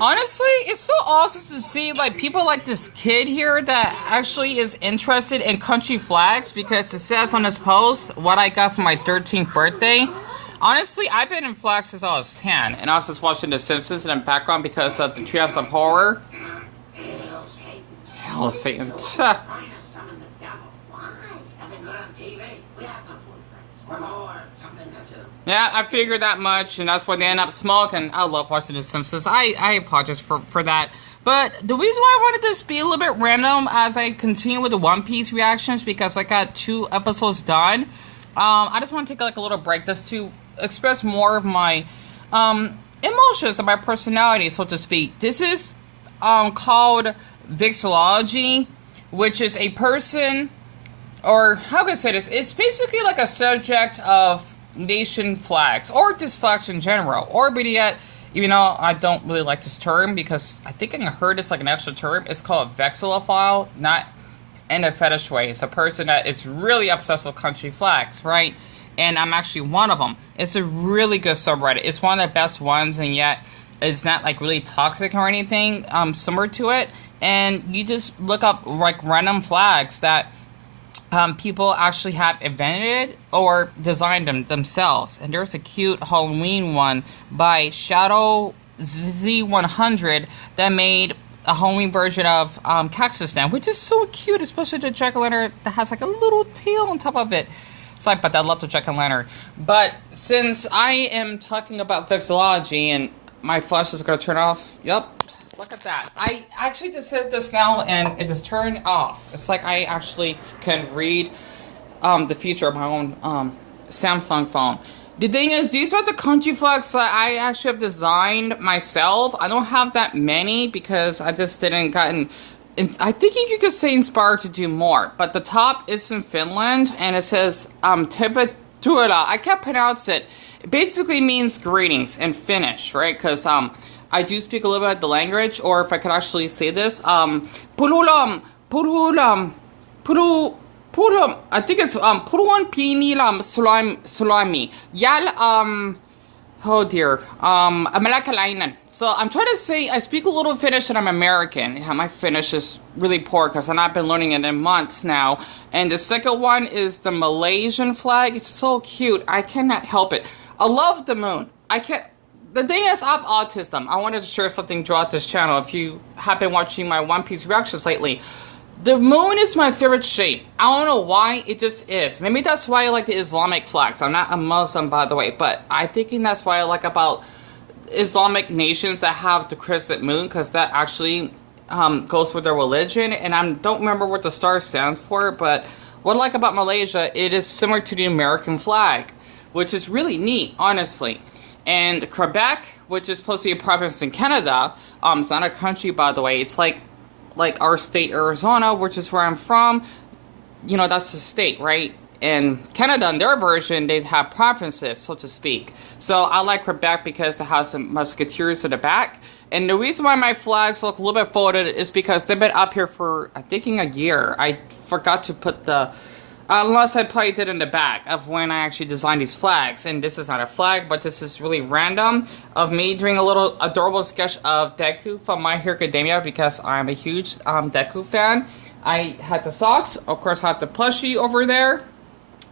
Honestly, it's so awesome to see like people like this kid here that actually is interested in country flags because it says on this post what I got for my 13th birthday. Honestly, I've been in flags since I was 10, and I was just watching The Simpsons in the background because of the Treehouse of Horror. Hell, Satan. Yeah, I figured that much, and that's why they end up smoking. I love watching The Simpsons. I apologize for that. But the reason why I wanted this to be a little bit random as I continue with the One Piece reactions, because I got 2 episodes done. I just want to take like a little break just to express more of my emotions and my personality, so to speak. This is called vexillogy, which is a person, or how can I say this? It's basically like a subject of nation flags, or just flags in general, or better yet, even though I don't really like this term because I think I heard it's like an extra term, it's called vexillophile, not in a fetish way. It's a person that is really obsessed with country flags, right? And I'm actually one of them. It's a really good subreddit. It's one of the best ones, and yet it's not like really toxic or anything similar to it. And you just look up like random flags that people actually have invented or designed them themselves. And there's a cute Halloween one by Shadow Z100 that made a Halloween version of Kazakhstan, which is so cute, especially the jack-o'-lantern that has like a little tail on top of it. Sorry about that, I love the jack-o'-lantern. But since I am talking about vexillology and my flash is going to turn off, yep, look at that. I actually just did this now and it just turned off. It's like I actually can read the future of my own Samsung phone. The thing is, these are the country flags that I actually have designed myself. I don't have that many because I just didn't gotten... I think you could say inspired to do more. But the top is in Finland and it says Tervetuloa. I can't pronounce it. It basically means greetings in Finnish, right? Because I do speak a little bit of the language, or if I could actually say this, Purulam, I think it's Puruan Pinilam Sulami. Yal oh dear. Amalakalainen. So I'm trying to say I speak a little Finnish and I'm American. Yeah, my Finnish is really poor because I've not been learning it in months now. And the second one is the Malaysian flag. It's so cute. I cannot help it. I love the moon. I can't. The thing is, I have autism. I wanted to share something throughout this channel. If you have been watching my One Piece reactions lately, the moon is my favorite shape. I don't know why, it just is. Maybe that's why I like the Islamic flags. I'm not a Muslim, by the way, but I think that's why I like about Islamic nations that have the crescent moon, because that actually goes with their religion. And I don't remember what the star stands for, but what I like about Malaysia, it is similar to the American flag, which is really neat, honestly. And Quebec, which is supposed to be a province in Canada, it's not a country, by the way. It's like our state, Arizona, which is where I'm from. You know, that's the state, right? And Canada, in their version, they have provinces, so to speak. So I like Quebec because it has some musketeers in the back. And the reason why my flags look a little bit folded is because they've been up here for, I think, a year. I forgot to put the... unless I probably did in the back of when I actually designed these flags. And this is not a flag, but this is really random of me doing a little adorable sketch of Deku from My Hero Academia because I'm a huge Deku fan. I had the socks. Of course, I have the plushie over there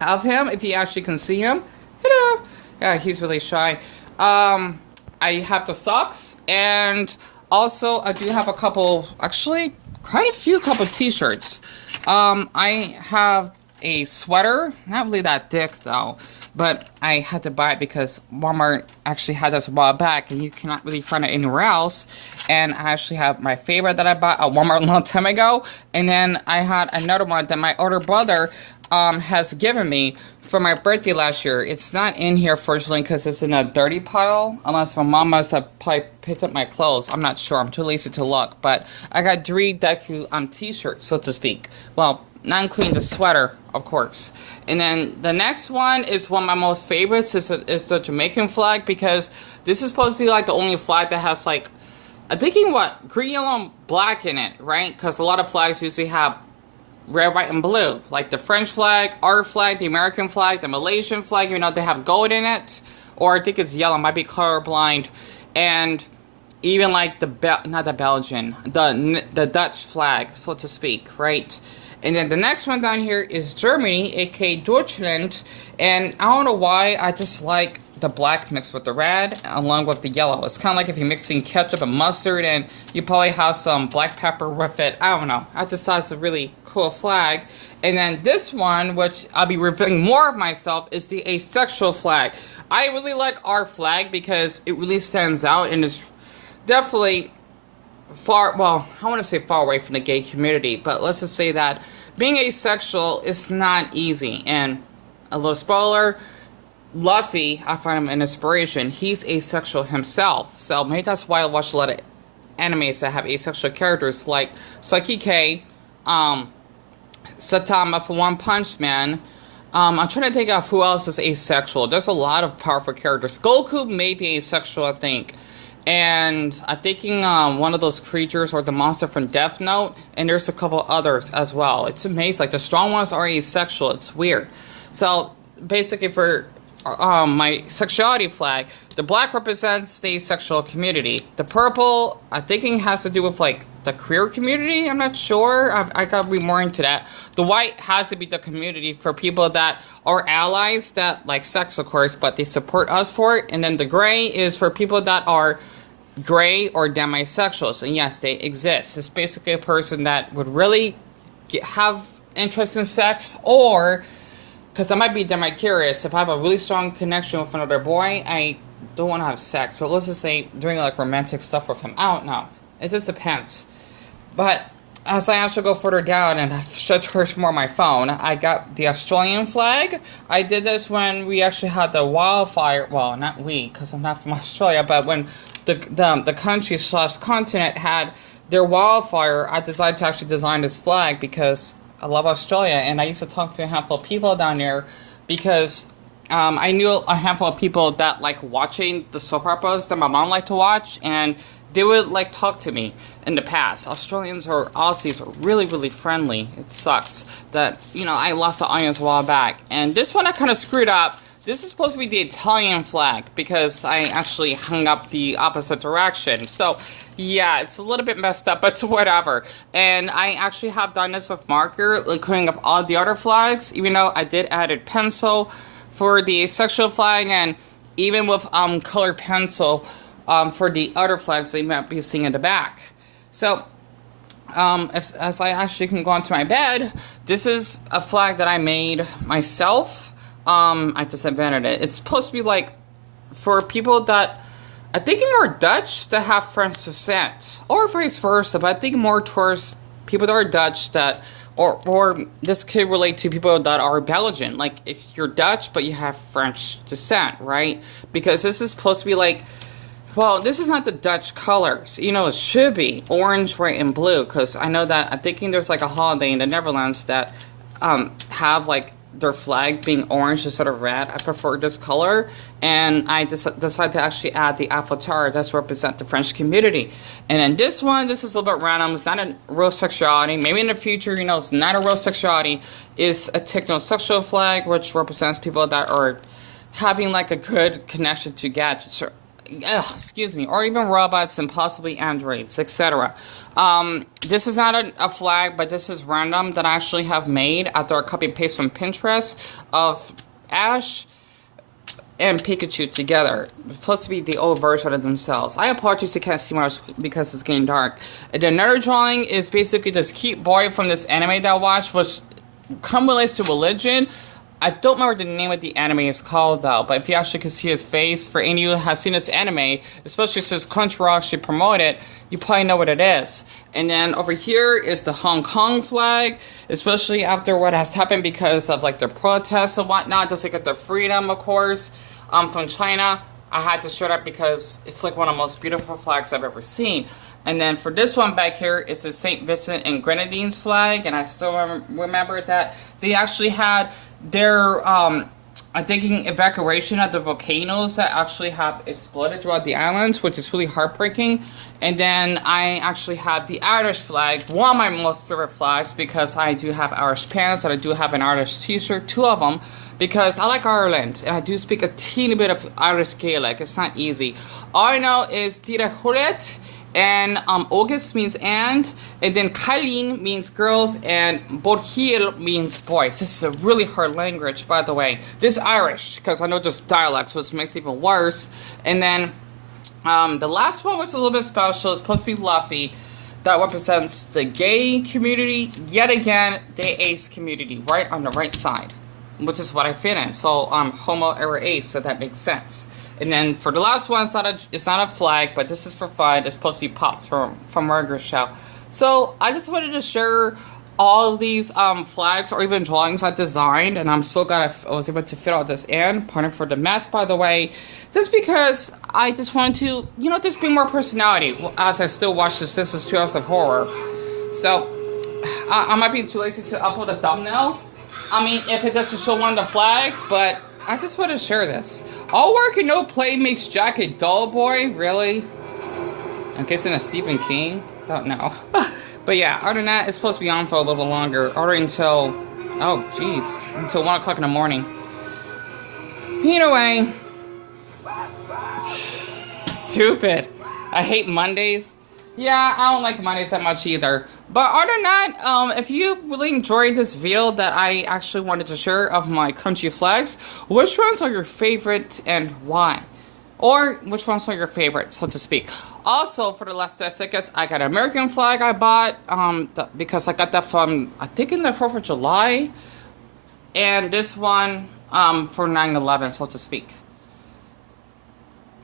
of him, if you actually can see him. Hello! Yeah, he's really shy. I have the socks, and also I do have a couple, actually, quite a few couple t-shirts. I have a sweater, not really that thick though, but I had to buy it because Walmart actually had this a while back and you cannot really find it anywhere else. And I actually have my favorite that I bought at Walmart a long time ago, and then I had another one that my older brother has given me for my birthday last year. It's not in here, fortunately, because it's in a dirty pile, unless my mom must have probably picked up my clothes. I'm not sure. I'm too lazy to look. But I got 3 Deku t-shirts, so to speak. Well, not including the sweater, of course. And then the next one is one of my most favorites. Is the Jamaican flag, because this is supposed to be like the only flag that has like, I'm thinking what, green, yellow, and black in it, right? Because a lot of flags usually have red, white, and blue. Like the French flag, our flag, the American flag, the Malaysian flag, they have gold in it. Or I think it's yellow, I might be colorblind. And even like not the Belgian, the Dutch flag, so to speak, right? And then the next one down here is Germany, aka Deutschland, and I don't know why, I just like the black mixed with the red along with the yellow. It's kind of like if you're mixing ketchup and mustard, and you probably have some black pepper with it. I don't know. I just thought it's a really cool flag. And then this one, which I'll be revealing more of myself, is the asexual flag. I really like our flag because it really stands out and is definitely far, well, I want to say far away from the gay community, but let's just say that being asexual is not easy. And a little spoiler, Luffy, I find him an inspiration. He's asexual himself, so maybe that's why I watch a lot of animes that have asexual characters, like Psyche K, Satama for One Punch Man. I'm trying to think of who else is asexual. There's a lot of powerful characters. Goku may be asexual, I think. And I'm thinking one of those creatures or the monster from Death Note, and there's a couple others as well. It's amazing. Like, the strong ones are asexual. It's weird. So basically, for my sexuality flag, the black represents the asexual community. The purple, I'm thinking, has to do with like the queer community. I'm not sure. I gotta be more into that. The white has to be the community for people that are allies that like sex, of course, but they support us for it. And then the gray is for people that are gray or demisexuals, and yes, they exist. It's basically a person that would really have interest in sex, or because I might be demi-curious. If I have a really strong connection with another boy, I don't want to have sex, but let's just say doing like romantic stuff with him. I don't know. It just depends. But as I actually go further down, and I should search more on my phone, I got the Australian flag. I did this when we actually had the wildfire. Well, not we, because I'm not from Australia, but when the country / continent had their wildfire, I decided to actually design this flag because I love Australia, and I used to talk to a handful of people down there because I knew a handful of people that like watching the soap operas that my mom liked to watch, and they would like talk to me in the past. Australians or Aussies are really, really friendly. It sucks that, you know, I lost the audience a while back. And this one I kind of screwed up. This is supposed to be the Italian flag because I actually hung up the opposite direction. So, yeah, it's a little bit messed up, but it's whatever. And I actually have done this with marker, like cleaning up all the other flags, even though I did added pencil for the sexual flag, and even with colored pencil for the other flags that you might be seeing in the back. So, as I actually can go onto my bed, this is a flag that I made myself. I just invented it. It's supposed to be like for people that I think are Dutch that have French descent, or vice versa. But I think more towards people that are Dutch that, or this could relate to people that are Belgian. Like if you're Dutch but you have French descent, right? Because this is supposed to be like, well, this is not the Dutch colors. You know, it should be orange, white, and blue. Because I know that I'm thinking there's like a holiday in the Netherlands that have like their flag being orange instead of red. I prefer this color, and I decided to actually add the avatar that's represent the French community. And then this one, this is a little bit random. It's not a real sexuality. Maybe in the future, you know, it's not a real sexuality. It's a technosexual flag, which represents people that are having like a good connection to gadgets, or or even robots and possibly androids, etc. This is not a flag, but this is random that I actually have made after I copy and paste from Pinterest of Ash and Pikachu together. It's supposed to be the old version of themselves. I apologize you can't see much because it's getting dark. And another drawing is basically this cute boy from this anime that I watched, which kind of relates to religion. I don't remember the name of the anime is called though, but if you actually can see his face, for any of you who have seen this anime, especially since Crunchyroll actually promoted it, you probably know what it is. And then over here is the Hong Kong flag, especially after what has happened because of like the protests and whatnot, just like at the freedom, of course, from China. I had to show that because it's like one of the most beautiful flags I've ever seen. And then for this one back here, it's the St. Vincent and Grenadines flag, and I still remember that they actually had their I'm thinking evacuation of the volcanoes that actually have exploded throughout the islands, which is really heartbreaking. And then I actually have the Irish flag, one of my most favorite flags, because I do have Irish pants and I do have an Irish t-shirt, two of them, because I like Ireland and I do speak a teeny bit of Irish Gaelic. It's not easy. All I know is Dira Huret, and August means and then Kailin means girls, and Bodhil means boys. This is a really hard language, by the way. This is Irish, because I know there's dialects, which makes it even worse. And then the last one, which is a little bit special, is supposed to be Luffy. That represents the gay community, yet again, the ace community, right on the right side, which is what I fit in. So I'm homo era ace, so that makes sense. And then for the last one, it's not a flag, but this is for fun. It's supposed to be pops from Margaret's show. So I just wanted to share all of these flags or even drawings I designed, and I'm so glad I was able to fit all this in. Pardon for the mess, by the way. Just because I just wanted to, just be more personality as I still watch the Sisters 2 Hours of Horror. So I might be too lazy to upload a thumbnail. I mean, if it doesn't show one of the flags, but I just want to share this. All work and no play makes Jack a dull boy? Really? I'm guessing a Stephen King? Don't know. But yeah, other than that, it's supposed to be on for a little longer. Or until, until 1 o'clock in the morning. Either way. Stupid. I hate Mondays. Yeah, I don't like Mondays that much either. But other than that, if you really enjoyed this video that I actually wanted to share of my country flags, which ones are your favorite and why? Or which ones are your favorite, so to speak. Also, for the last 10 seconds, I got an American flag I bought because I got that from, I think, in the 4th of July. And this one for 9/11, so to speak.